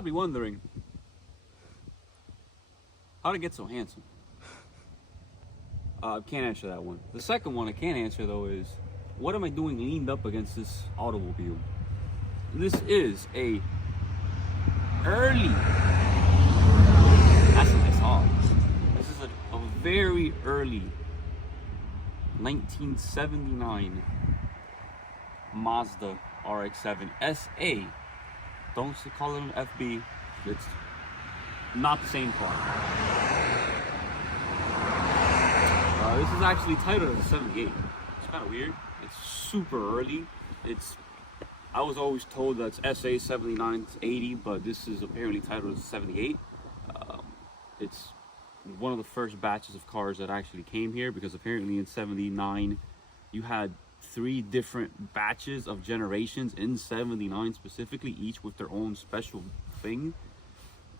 probably wondering how to get so handsome. I can't answer that one. The second one I can't answer though is, what am I doing leaned up against this automobile? This is a early, that's a nice haul. This is a very early 1979 Mazda RX-7 SA. Don't call it an FB. It's not the same car. This is actually titled as a 78. It's kind of weird. It's super early. I was always told that's SA 80, but this is apparently titled as a 78. It's one of the first batches of cars that actually came here, because apparently in 79 you had 3 different batches of generations in 79 specifically, each with their own special thing.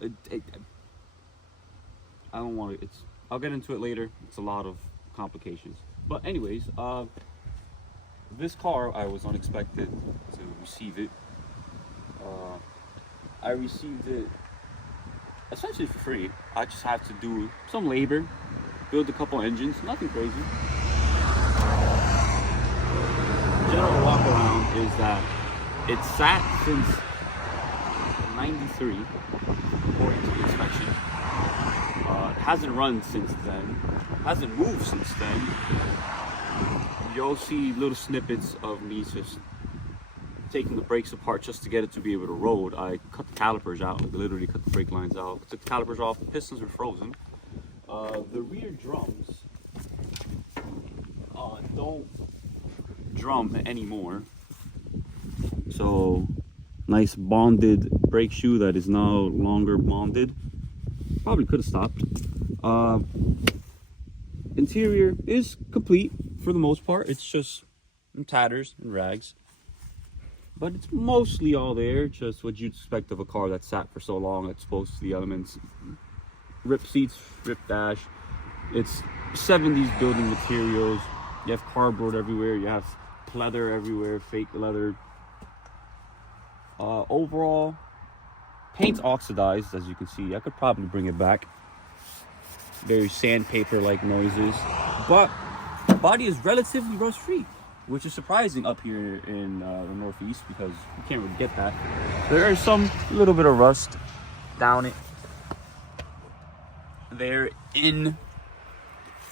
I don't want to, I'll get into it later. It's a lot of complications. But anyways, this car, I was unexpected to receive it. I received it essentially for free. I just have to do some labor, build a couple engines, nothing crazy. General walk around is that it sat since 93, according to the inspection. It hasn't run since then, hasn't moved since then. You'll see little snippets of me just taking the brakes apart just to get it to be able to roll. I cut the calipers out, like literally cut the brake lines out, took the calipers off, the pistons were frozen. The rear drums don't drum anymore. So, nice bonded brake shoe that is no longer bonded. Probably could have stopped. Interior is complete for the most part. It's just in tatters and rags, but it's mostly all there, just what you'd expect of a car that sat for so long, exposed to the elements. Ripped seats, ripped dash. It's 70s building materials. You have cardboard everywhere, you have pleather everywhere, fake leather. Overall, paint's oxidized, as you can see. I could probably bring it back. Very sandpaper-like noises, but the body is relatively rust-free, which is surprising up here in the Northeast, because you can't really get that. There is some little bit of rust down it there in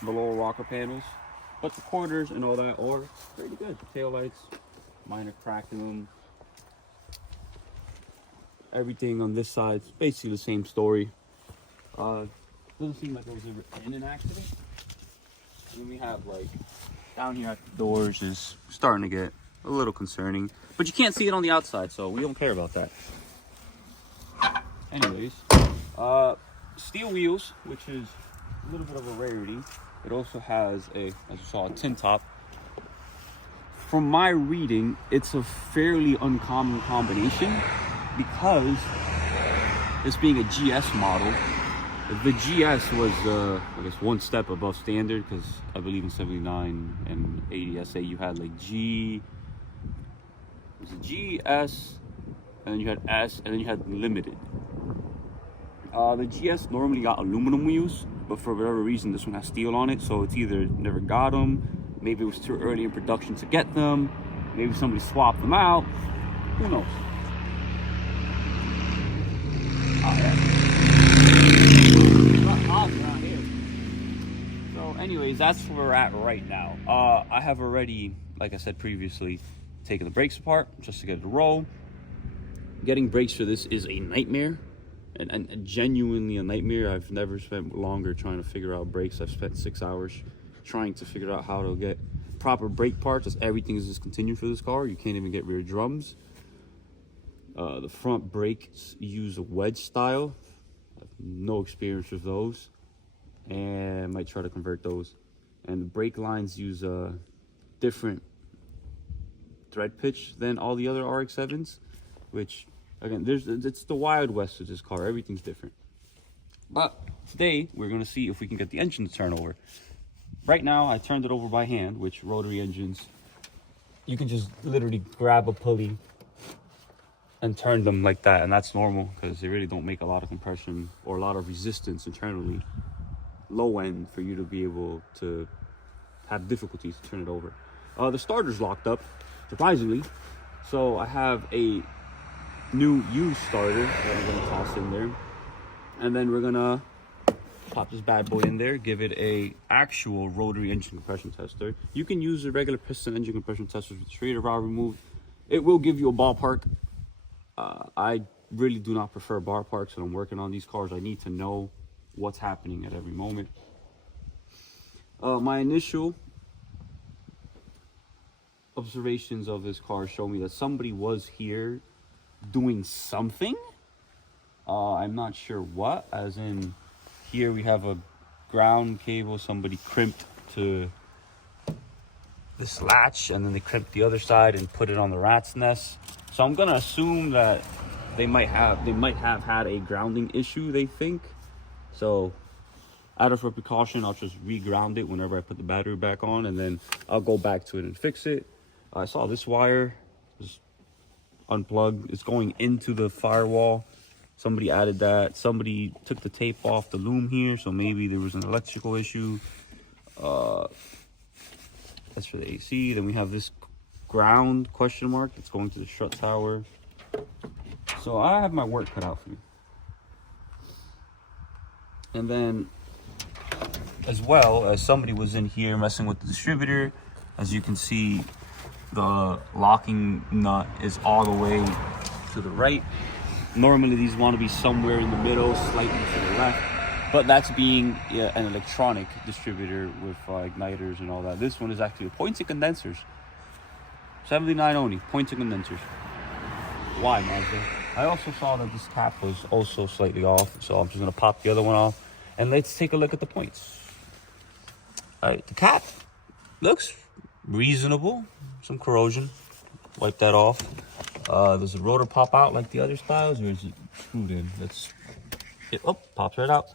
the lower rocker panels, but the quarters and all that are pretty good. Taillights, minor crack in them. Everything on this side is basically the same story. Doesn't seem like there was ever in an accident. And then we have, like, down here at the doors is starting to get a little concerning, but you can't see it on the outside, so we don't care about that. Anyways, steel wheels, which is a little bit of a rarity. It also has as you saw, a tin top. From my reading, it's a fairly uncommon combination, because this being a GS model, the GS was, I guess, one step above standard, because I believe in 79 and 80 SA you had like G, it was a GS, and then you had S, and then you had Limited. The GS normally got aluminum wheels, but for whatever reason this one has steel on it, so it's either never got them, maybe it was too early in production to get them, maybe somebody swapped them out, who knows. So anyways, that's where we're at right now. I have already, like I said previously, taken the brakes apart just to get it to roll. Getting brakes for this is a nightmare, and genuinely a nightmare. I've never spent longer trying to figure out brakes. I've spent 6 hours trying to figure out how to get proper brake parts, as everything is discontinued for this car. You can't even get rear drums. The front brakes use a wedge style. I have no experience with those, and I might try to convert those. And the brake lines use a different thread pitch than all the other RX-7s, which, again, it's the Wild West with this car. Everything's different. But today we're going to see if we can get the engine to turn over. Right now I turned it over by hand, which Rotary engines, you can just literally grab a pulley and turn them like that, and that's normal because they really don't make a lot of compression or a lot of resistance internally, low end, for you to be able to have difficulties to turn it over. The starter's locked up, surprisingly, so I have a new used starter that I'm gonna toss in there, and then we're gonna pop this bad boy in there, give it a actual rotary engine compression tester. You can use a regular piston engine compression tester with the straighter valve removed. It will give you a ballpark. I really do not prefer ballparks when I'm working on these cars. I need to know what's happening at every moment. My initial observations of this car show me that somebody was here doing something. I'm not sure what, as in here we have a ground cable somebody crimped to this latch, and then they crimped the other side and put it on the rat's nest. So I'm gonna assume that they might have had a grounding issue, they think. So out of precaution, I'll just re-ground it whenever I put the battery back on, and then I'll go back to it and fix it. I saw this wire was unplugged. It's going into the firewall. Somebody added that. Somebody took the tape off the loom here, so maybe there was an electrical issue. That's for the AC. Then we have this ground question mark that's going to the strut tower. So I have my work cut out for me. And then, as well, as somebody was in here messing with the distributor, as you can see, the locking nut is all the way to the right. Normally these want to be somewhere in the middle, slightly to the left, but that's being an electronic distributor with igniters and all that. This one is actually points and condensers. 79 only, points and condensers. Why, Mazda? I also saw that this cap was also slightly off, so I'm just going to pop the other one off, and let's take a look at the points. All right, the cap looks reasonable. Some corrosion. Wipe that off. Does the rotor pop out like the other styles, or is it screwed in? Pops right out.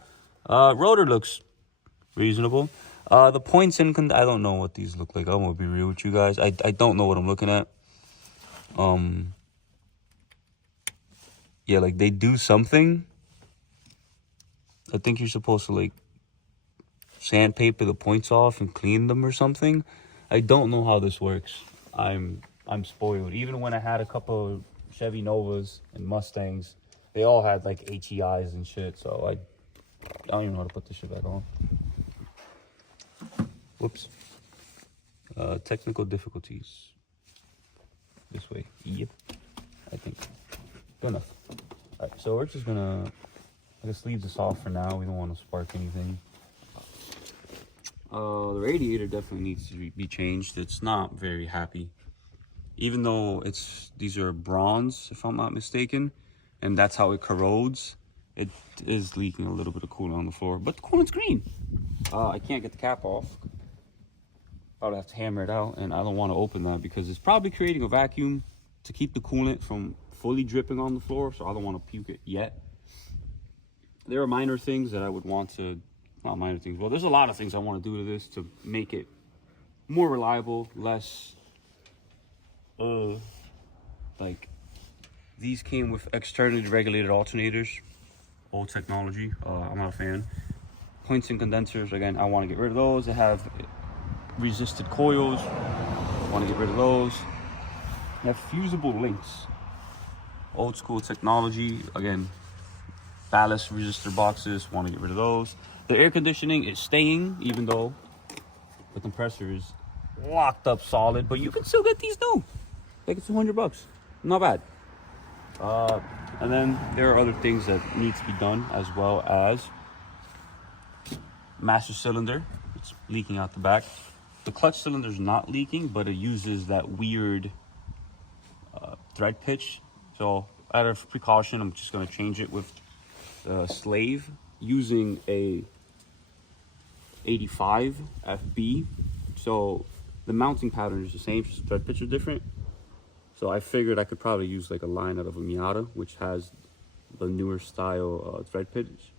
Rotor looks reasonable. The points in, I don't know what these look like. I'm gonna be real with you guys. I don't know what I'm looking at. Yeah, like they do something. I think you're supposed to like sandpaper the points off and clean them or something. I don't know how this works. I'm spoiled. Even when I had a couple of Chevy Novas and Mustangs, they all had like HEIs and shit. So I don't even know how to put this shit back on. Whoops. Technical difficulties. This way. Yep. I think. Good enough. Alright, so we're just gonna, I guess, leave this off for now. We don't want to spark anything. The radiator definitely needs to be changed. It's not very happy. Even though these are bronze, if I'm not mistaken, and that's how it corrodes, it is leaking a little bit of coolant on the floor. But the coolant's green. I can't get the cap off. Probably have to hammer it out, and I don't want to open that because it's probably creating a vacuum to keep the coolant from fully dripping on the floor, so I don't want to puke it yet. There are minor things that I would want to, not minor things, well, there's a lot of things I want to do to this to make it more reliable, less, like, these came with externally regulated alternators, old technology, I'm not a fan. Points and condensers, again, I want to get rid of those. They have resisted coils, I want to get rid of those. They have fusible links, old school technology, again, ballast resistor boxes, want to get rid of those. The air conditioning is staying, even though the compressor is locked up solid, but you can still get these new. Like it's $200, not bad. And then there are other things that need to be done, as well as master cylinder. It's leaking out the back. The clutch cylinder is not leaking, but it uses that weird thread pitch. So out of precaution, I'm just going to change it with the slave using a 85 FB. So the mounting pattern is the same, just the thread pitch is different. So I figured I could probably use like a line out of a Miata, which has the newer style thread pitch.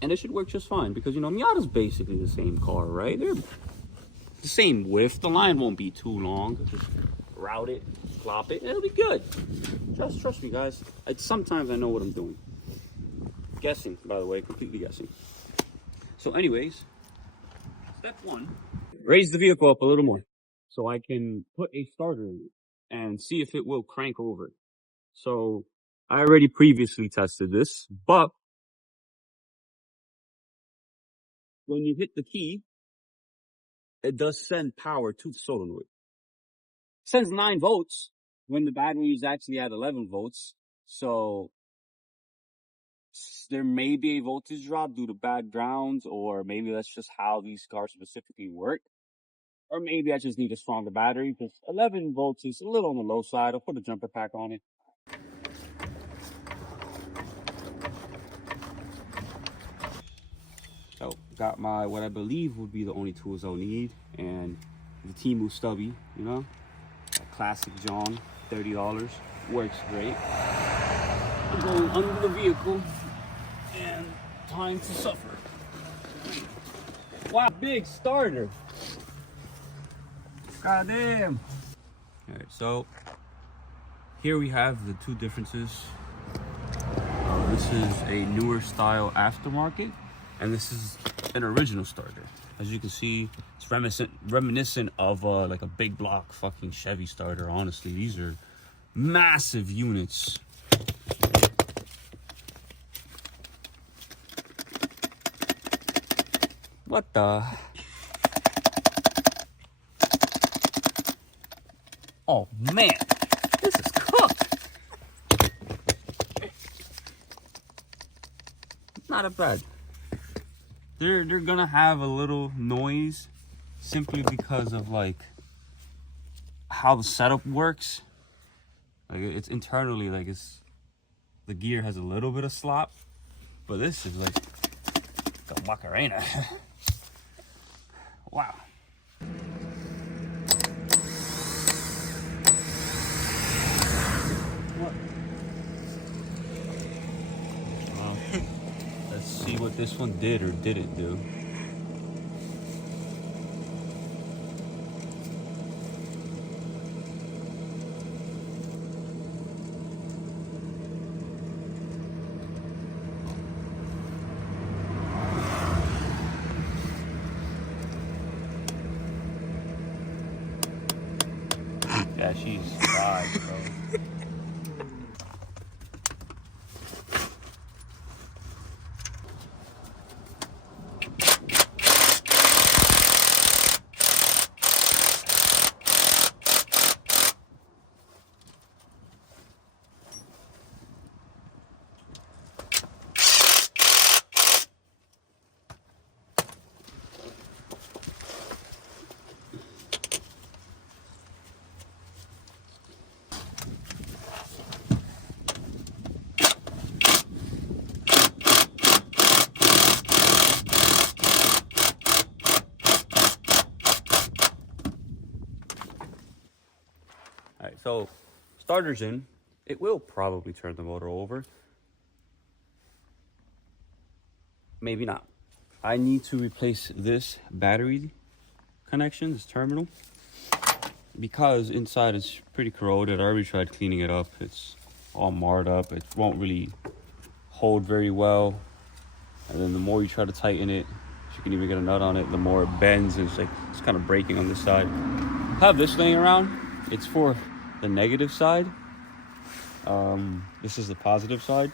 And it should work just fine because, you know, Miata's basically the same car, right? They're the same width. The line won't be too long. Just route it, plop it, and it'll be good. Trust me, guys. Sometimes I know what I'm doing. Guessing, by the way, completely guessing. So anyways, step one, raise the vehicle up a little more so I can put a starter in it and see if it will crank over. So I already previously tested this, but when you hit the key, it does send power to the solenoid. It sends 9 volts when the battery is actually at 11 volts. So there may be a voltage drop due to bad grounds, or maybe that's just how these cars specifically work. Or maybe I just need a stronger battery, because 11 volts is a little on the low side. I'll put a jumper pack on it. So got my, what I believe would be the only tools I'll need, and the Timu stubby, you know, that classic John, $30, works great. I'm going under the vehicle, and time to suffer. Wow, big starter. God damn. All right, so here we have the two differences. This is a newer style aftermarket, and this is an original starter. As you can see, it's reminiscent of like a big block fucking Chevy starter. Honestly, these are massive units. What the? Oh man, this is cooked. Not a bad. They're gonna have a little noise simply because of like how the setup works. Like it's internally, like the gear has a little bit of slop, but this is like a Macarena. Wow. What? Let's see what this one did or didn't do. Yeah, she's fried, bro. All right, so starter's in. It will probably turn the motor over. Maybe not. I need to replace this battery connection, this terminal, because inside it's pretty corroded. I already tried cleaning it up. It's all marred up. It won't really hold very well. And then the more you try to tighten it, you can even get a nut on it, the more it bends. And it's kind of breaking on this side. I have this laying around. It's for the negative side. This is the positive side.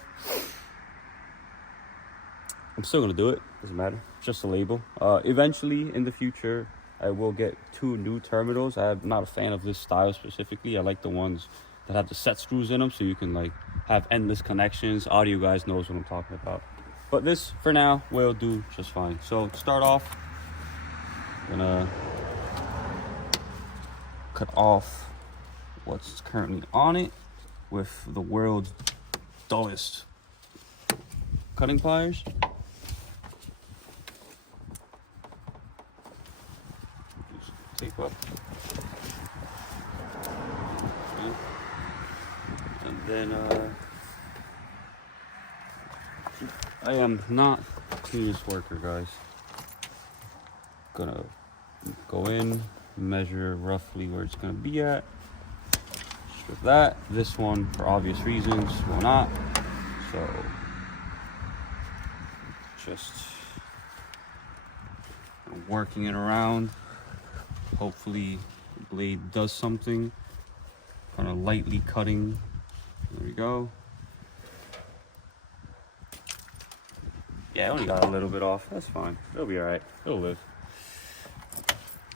I'm still gonna do it, doesn't matter, just a label. Eventually in the future I will get 2 new terminals. I'm not a fan of this style specifically. I like the ones that have the set screws in them, so you can like have endless connections. Audio guys knows what I'm talking about, but this for now will do just fine. So to start off, I'm gonna cut off what's currently on it with the world's dullest cutting pliers. Tape up. Okay. And then I am not the cleanest worker, guys. Gonna go in, measure roughly where it's gonna be at, with that. This one, for obvious reasons, will not. So just working it around. Hopefully the blade does something. Kind of lightly cutting. There we go. Yeah, I only got a little bit off. That's fine. It'll be all right. It'll live.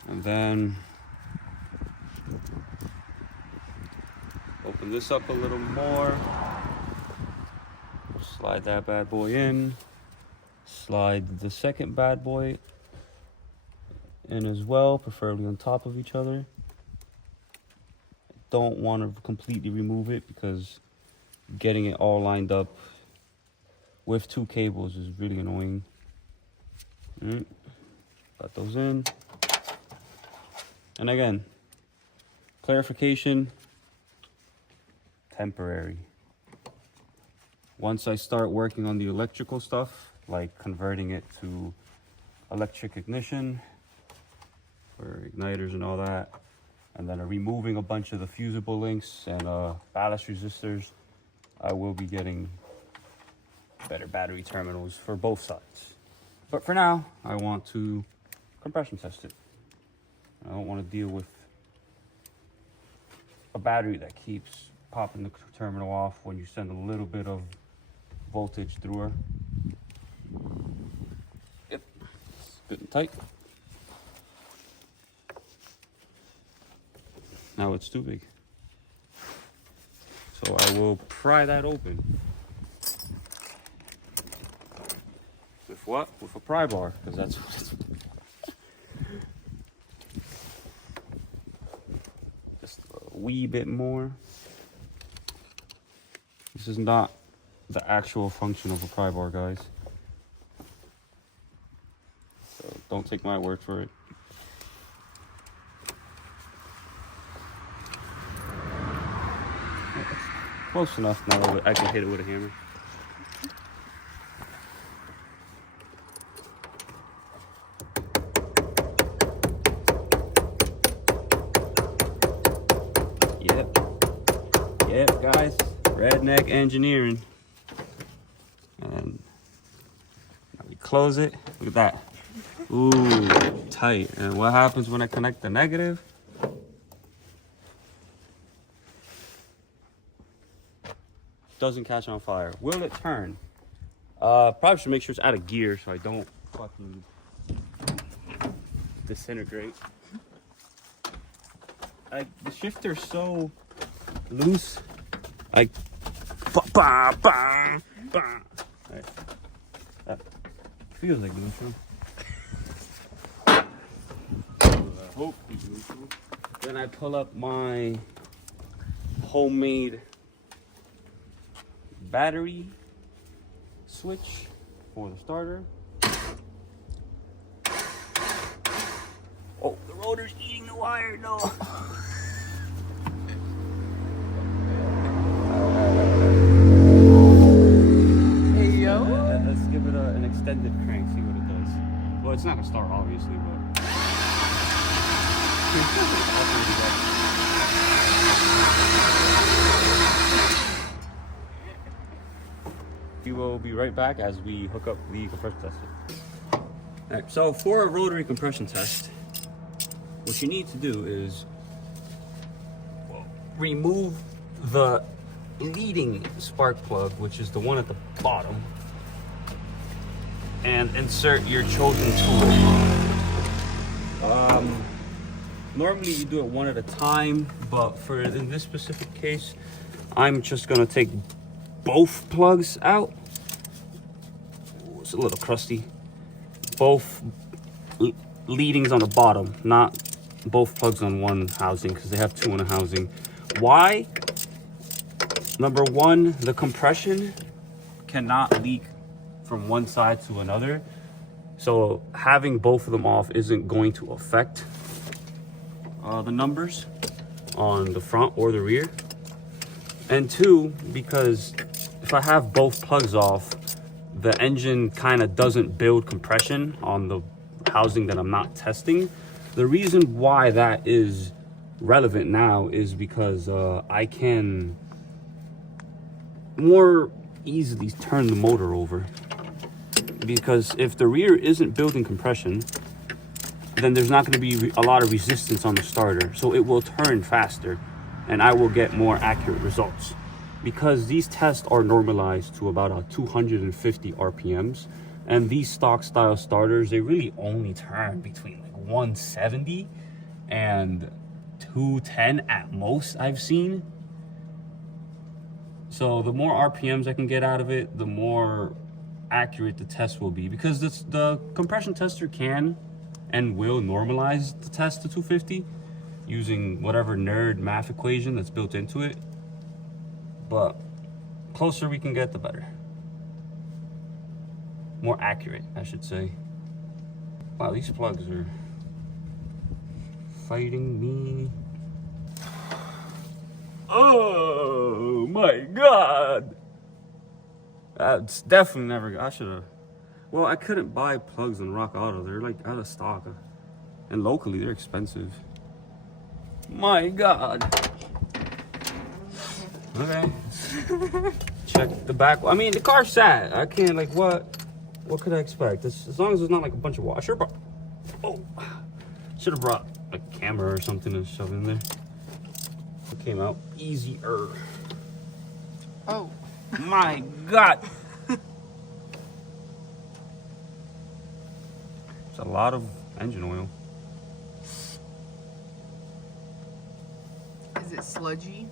And then open this up a little more. Slide that bad boy in. Slide the second bad boy in as well, preferably on top of each other. Don't want to completely remove it because getting it all lined up with two cables is really annoying. Got those in. And again, clarification, temporary. Once I start working on the electrical stuff, like converting it to electric ignition for igniters and all that, and then removing a bunch of the fusible links and ballast resistors, I will be getting better battery terminals for both sides. But for now, I want to compression test it. I don't want to deal with a battery that keeps popping the terminal off when you send a little bit of voltage through her. Yep, it's good and tight. Now it's too big. So I will pry that open. With what? With a pry bar, because that's what it's. Just a wee bit more. This is not the actual function of a pry bar, guys. So don't take my word for it. Close enough now that I can hit it with a hammer. Yep, guys, redneck engineering. And now we close it. Look at that. Ooh, tight. And what happens when I connect the negative? Doesn't catch on fire. Will it turn? Probably should make sure it's out of gear so I don't fucking disintegrate. The shifter's so loose. Like, bah, bah, bah. Right. That feels like neutral. Hope it's neutral. Then I pull up my homemade battery switch for the starter. Oh, the rotor's eating the wire, no. Hey, yo. Let's give it an extended crank, see what it does. Well, it's not gonna start, obviously, but. We will be right back as we hook up the compression tester. Alright, so for a rotary compression test, what you need to do is remove the leading spark plug, which is the one at the bottom, and insert your chosen tool. Normally you do it one at a time, but in this specific case, I'm just gonna take both plugs out. Ooh, it's a little crusty. Both leadings on the bottom, not both plugs on one housing, because they have two in a housing. Why? Number one, the compression cannot leak from one side to another, so having both of them off isn't going to affect the numbers on the front or the rear. And two, because if I have both plugs off, the engine kind of doesn't build compression on the housing that I'm not testing. The reason why that is relevant now is because I can more easily turn the motor over. Because if the rear isn't building compression, then there's not going to be a lot of resistance on the starter. So it will turn faster and I will get more accurate results. Because these tests are normalized to about 250 RPMs. And these stock style starters, they really only turn between like 170 and 210 at most I've seen. So the more RPMs I can get out of it, the more accurate the test will be. Because the compression tester can and will normalize the test to 250 using whatever nerd math equation that's built into it. But closer we can get, the better. More accurate, I should say. Wow, these plugs are fighting me. Oh my God. That's definitely never, I should have. Well, I couldn't buy plugs in Rock Auto. They're like out of stock. And locally, they're expensive. My God. Okay. Check the back. I mean, the car's sad. I can't, like, what could I expect? As long as it's not like a bunch of water. I should have brought a camera or something to shove in there. It came out easier. Oh. My God. It's a lot of engine oil. Is it sludgy?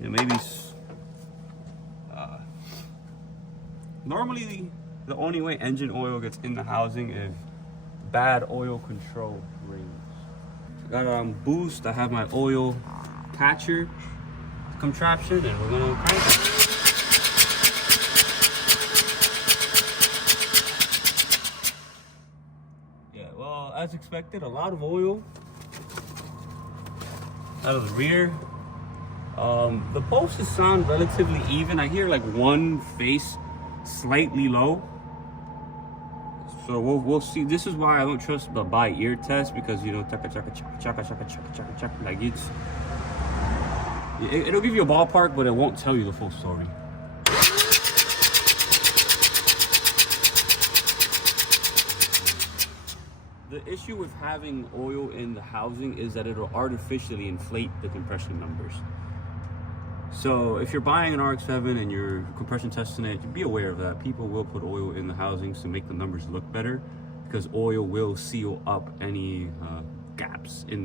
Yeah, maybe. Normally, the only way engine oil gets in the housing is bad oil control rings. I got boost. I have my oil catcher contraption, and we're gonna crank it. Yeah, well, as expected, a lot of oil out of the rear. The pulses sound relatively even. I hear like one face slightly low. So we'll see. This is why I don't trust the by ear test, because you know, like it'll give you a ballpark, but it won't tell you the full story. The issue with having oil in the housing is that it'll artificially inflate the compression numbers. So if you're buying an RX-7 and you're compression testing it, be aware of that. People will put oil in the housings to make the numbers look better, because oil will seal up any gaps in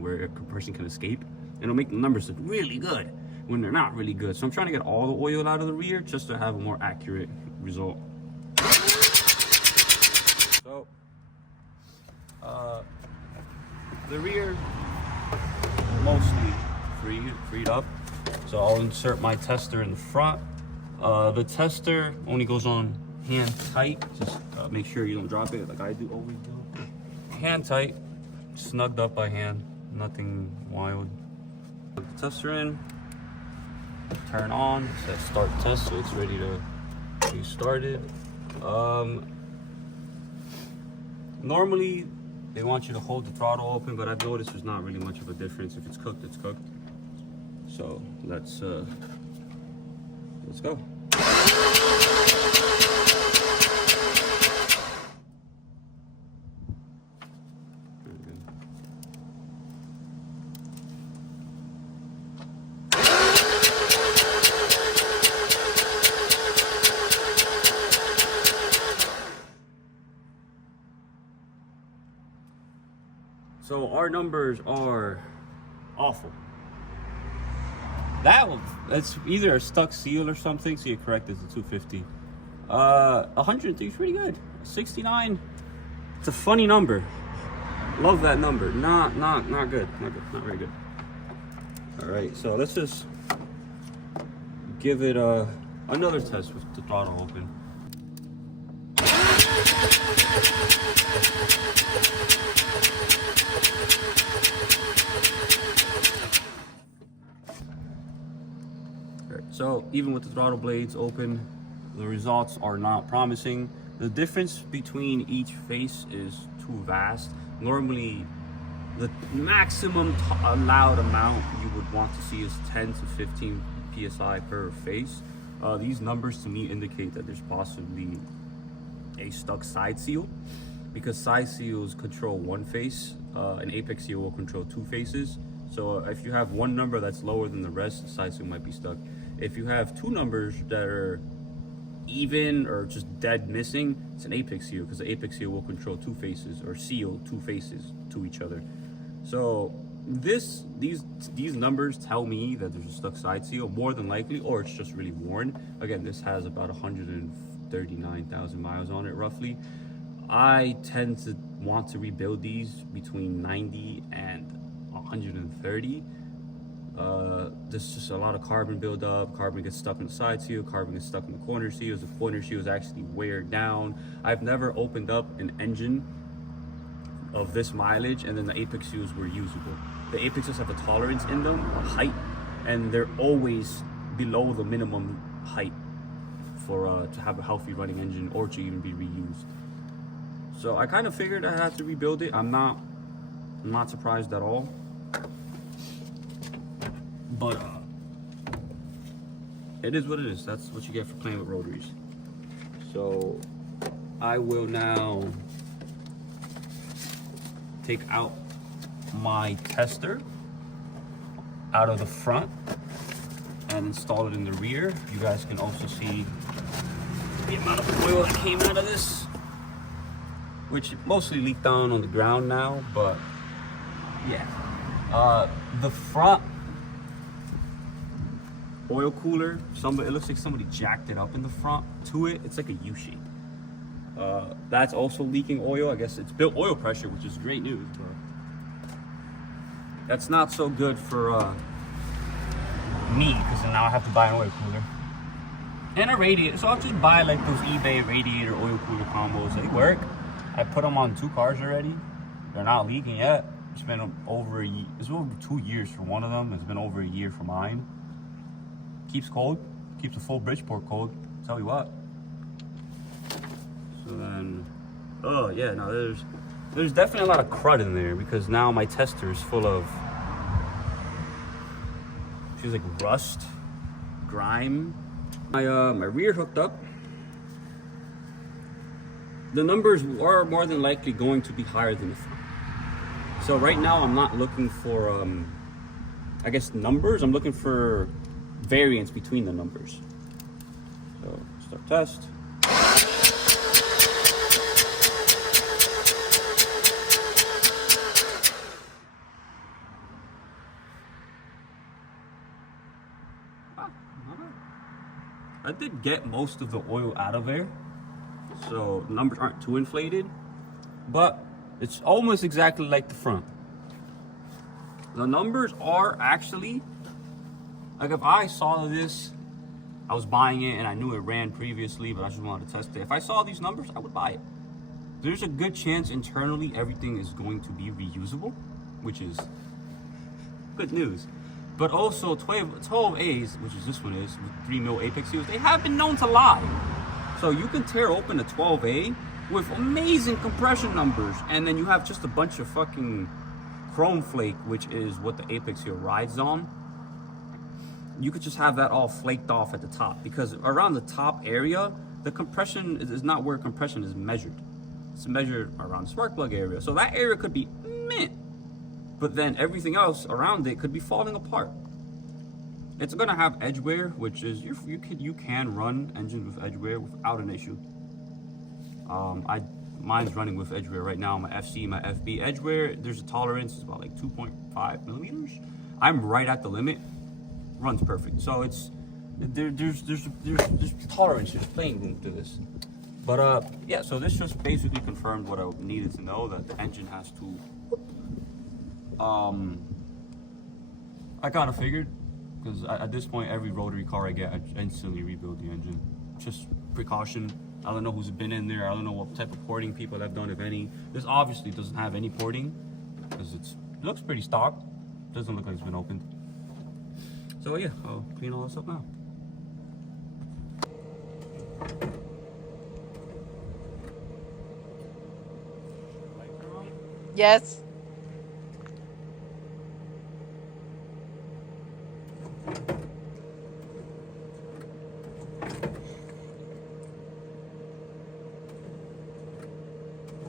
where compression can escape, and it'll make the numbers look really good when they're not really good. So I'm trying to get all the oil out of the rear just to have a more accurate result. So the rear mostly freed up. So I'll insert my tester in the front. The tester only goes on hand tight. Just make sure you don't drop it like I always do. Hand tight, snugged up by hand, nothing wild. Put the tester in, turn on, it says start test, so it's ready to be started. Normally they want you to hold the throttle open, but I've noticed there's not really much of a difference. If it's cooked, it's cooked. So let's go. So our numbers are awful. That one, that's either a stuck seal or something, so you correct it to 250. 103 is pretty good. 69, it's a funny number. Love that number. Not good. Not very good. All right, so let's just give it another test with the throttle open. So even with the throttle blades open, the results are not promising. The difference between each face is too vast. Normally, the maximum allowed amount you would want to see is 10 to 15 psi per face. These numbers to me indicate that there's possibly a stuck side seal, because side seals control one face, an apex seal will control two faces. So if you have one number that's lower than the rest, the side seal might be stuck. If you have two numbers that are even or just dead missing, it's an apex seal, because the apex seal will control two faces or seal two faces to each other. So these numbers tell me that there's a stuck side seal more than likely, or it's just really worn. Again, this has about 139,000 miles on it roughly. I tend to want to rebuild these between 90 and 130. There's just a lot of carbon buildup. Carbon gets stuck in the side seal, carbon gets stuck in the corner seals. The corner seals actually wear down. I've never opened up an engine of this mileage and then the apex seals were usable. The apexes have a tolerance in them, a height, and they're always below the minimum height for to have a healthy running engine or to even be reused. So I kind of figured I had to rebuild it. I'm not surprised at all. But it is what it is. That's what you get for playing with rotaries. So I will now take out my tester out of the front and install it in the rear. You guys can also see the amount of oil that came out of this, which mostly leaked down on the ground now, but yeah. The front oil cooler, it looks like somebody jacked it up in the front to it. It's like a U shape. That's also leaking oil. I guess it's built oil pressure, which is great news, but that's not so good for me, because now I have to buy an oil cooler and a radiator. So I'll just buy like those eBay radiator oil cooler combos. They work. I put them on 2 cars already. They're not leaking yet. It's been over it's over 2 years for one of them. It's been over a year for mine. Keeps cold. Keeps a full Bridgeport cold. Tell you what. So then, oh yeah, no, there's definitely a lot of crud in there, because now my tester is full of, feels like rust, grime. My rear hooked up. The numbers are more than likely going to be higher than the front. So right now I'm not looking for, I guess, numbers. I'm looking for variance between the numbers. So start test. I did get most of the oil out of there, so the numbers aren't too inflated, but it's almost exactly like the front. The numbers are actually, like, if I saw this, I was buying it and I knew it ran previously, but I just wanted to test it. If I saw these numbers, I would buy it. There's a good chance internally everything is going to be reusable, which is good news. But also 12As, which is this one is, with 3 mil apex seals, they have been known to lie. So you can tear open a 12A with amazing compression numbers, and then you have just a bunch of fucking chrome flake, which is what the apex seal rides on. You could just have that all flaked off at the top, because around the top area, the compression is not where compression is measured. It's measured around the spark plug area. So that area could be mint, but then everything else around it could be falling apart. It's gonna have edge wear, which is you can run engines with edge wear without an issue. Mine's running with edge wear right now. My FC, my FB edge wear, there's a tolerance. It's about like 2.5 millimeters. I'm right at the limit. Runs perfect. So it's there's tolerance, there's playing room to this. But yeah, so this just basically confirmed what I needed to know, that the engine has to. I kind of figured, because at this point, every rotary car I get, I instantly rebuild the engine. Just precaution. I don't know who's been in there. I don't know what type of porting people have done, if any. This obviously doesn't have any porting, because it looks pretty stock. Doesn't look like it's been opened. So yeah, I'll clean all this up now. Yes.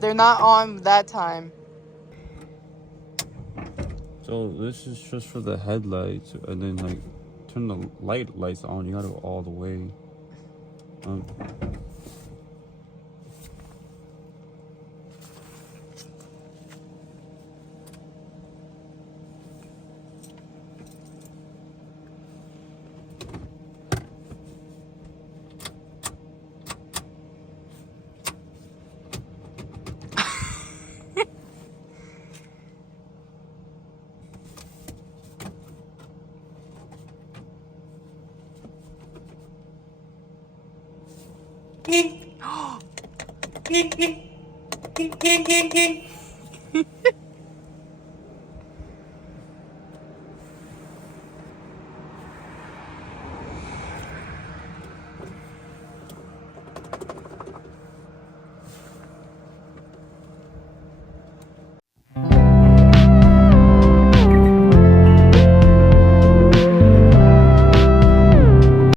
They're not on that time. So this is just for the headlights, and then like turn the lights on. You gotta go all the way.